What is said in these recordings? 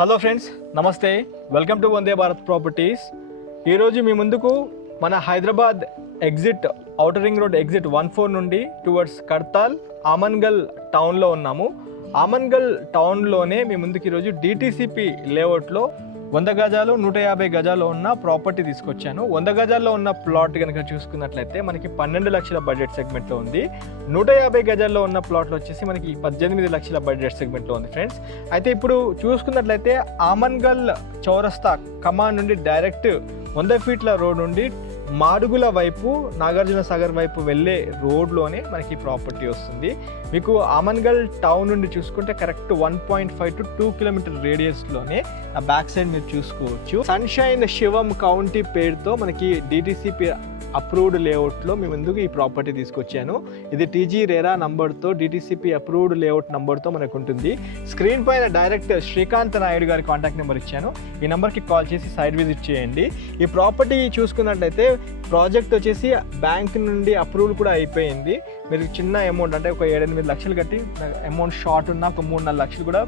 Hello friends, నమస్తే. Welcome to Vande Bharat properties. ఈరోజు మీ ముందుకు మన Hyderabad exit outer ring road exit 14 నుండి టువర్డ్స్ కడ్తాల్ ఆమన్గల్ టౌన్లో ఉన్నాము. ఆమన్గల్ టౌన్లోనే మీ ముందుకు ఈరోజు డిటిసిపి లేఅవుట్లో 100 గజాలు 150 గజాల్లో ఉన్న ప్రాపర్టీ తీసుకొచ్చాను. 100 గజాల్లో ఉన్న ప్లాట్ కనుక చూసుకున్నట్లయితే మనకి 12 లక్షల బడ్జెట్ సెగ్మెంట్లో ఉంది. 150 గజాల్లో ఉన్న ప్లాట్లు వచ్చేసి మనకి 18 లక్షల బడ్జెట్ సెగ్మెంట్లో ఉంది ఫ్రెండ్స్. అయితే ఇప్పుడు చూసుకున్నట్లయితే ఆమన్గల్ చౌరస్తా కమాన్ నుండి డైరెక్ట్ 100 ఫీట్ల రోడ్ నుండి మాడుగుల వైపు నాగార్జున సాగర్ వైపు వెళ్ళే రోడ్లోనే మనకి ప్రాపర్టీ వస్తుంది. మీకు ఆమన్గల్ టౌన్ నుండి చూసుకుంటే కరెక్ట్ 1.5 to 2 కిలోమీటర్ రేడియస్లోనే ఆ బ్యాక్ సైడ్ మీరు చూసుకోవచ్చు. సన్షైన్ శివం కౌంటీ పేరుతో మనకి డిటిసిపి అప్రూవ్డ్ లేఅవుట్లో మీ ముందుకు ఈ ప్రాపర్టీ తీసుకొచ్చాను. ఇది టీజీ రేరా నంబర్తో డిటిసిపి అప్రూవ్డ్ లేఅవుట్ నంబర్తో మనకు ఉంటుంది. స్క్రీన్ పైన డైరెక్ట్ శ్రీకాంత్ నాయుడు గారి కాంటాక్ట్ నెంబర్ ఇచ్చాను. ఈ నెంబర్కి కాల్ చేసి సైట్ విజిట్ చేయండి. ఈ ప్రాపర్టీ చూసుకున్నట్లయితే ప్రాజెక్ట్ వచ్చేసి బ్యాంక్ నుండి అప్రూవల్ కూడా అయిపోయింది. మీరు చిన్న అమౌంట్ అంటే ఒక 7-8 లక్షలు కట్టి అమౌంట్ షార్ట్ ఉన్న ఒక 3-4 లక్షలు కూడా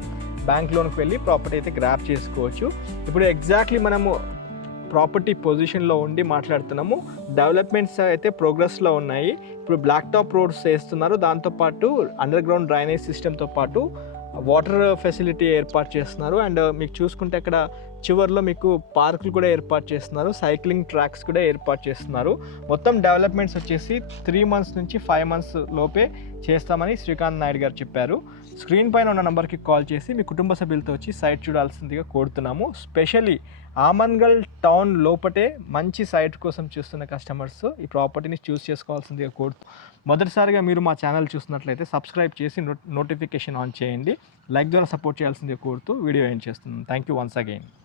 బ్యాంక్ లోన్కి వెళ్ళి ప్రాపర్టీ అయితే గ్రాప్ చేసుకోవచ్చు. ఇప్పుడు ఎగ్జాక్ట్లీ మనము ప్రాపర్టీ పొజిషన్లో ఉండి మాట్లాడుతున్నాము. డెవలప్మెంట్స్ అయితే ప్రోగ్రెస్లో ఉన్నాయి. ఇప్పుడు బ్లాక్ టాప్ రోడ్స్ వేస్తున్నారు. దాంతోపాటు అండర్ గ్రౌండ్ డ్రైనేజ్ సిస్టమ్తో పాటు వాటర్ ఫెసిలిటీ ఏర్పాటు చేస్తున్నారు. అండ్ మీకు చూసుకుంటే అక్కడ చివర్లో మీకు పార్కులు కూడా ఏర్పాటు చేస్తున్నారు. సైక్లింగ్ ట్రాక్స్ కూడా ఏర్పాటు చేస్తున్నారు. మొత్తం డెవలప్మెంట్స్ వచ్చేసి 3 months నుంచి 5 months లోపే చేస్తామని శ్రీకాంత్ నాయుడు గారు చెప్పారు. స్క్రీన్ పైన ఉన్న నెంబర్కి కాల్ చేసి మీ కుటుంబ సభ్యులతో వచ్చి సైట్ చూడాల్సిందిగా కోరుతున్నాము. స్పెషల్లీ ఆమన్గల్ టౌన్ లోపటే మంచి సైట్ కోసం చూస్తున్న కస్టమర్స్ ఈ ప్రాపర్టీని చూస్ చేసుకోవాల్సిందిగా కోరుతూ, మొదటిసారిగా మీరు మా ఛానల్ చూస్తున్నట్లయితే సబ్స్క్రైబ్ చేసి నోటిఫికేషన్ ఆన్ చేయండి. లైక్ ద్వారా సపోర్ట్ చేయాల్సిందిగా కోరుతూ వీడియో ఏం చేస్తున్నాను. Thank you once again.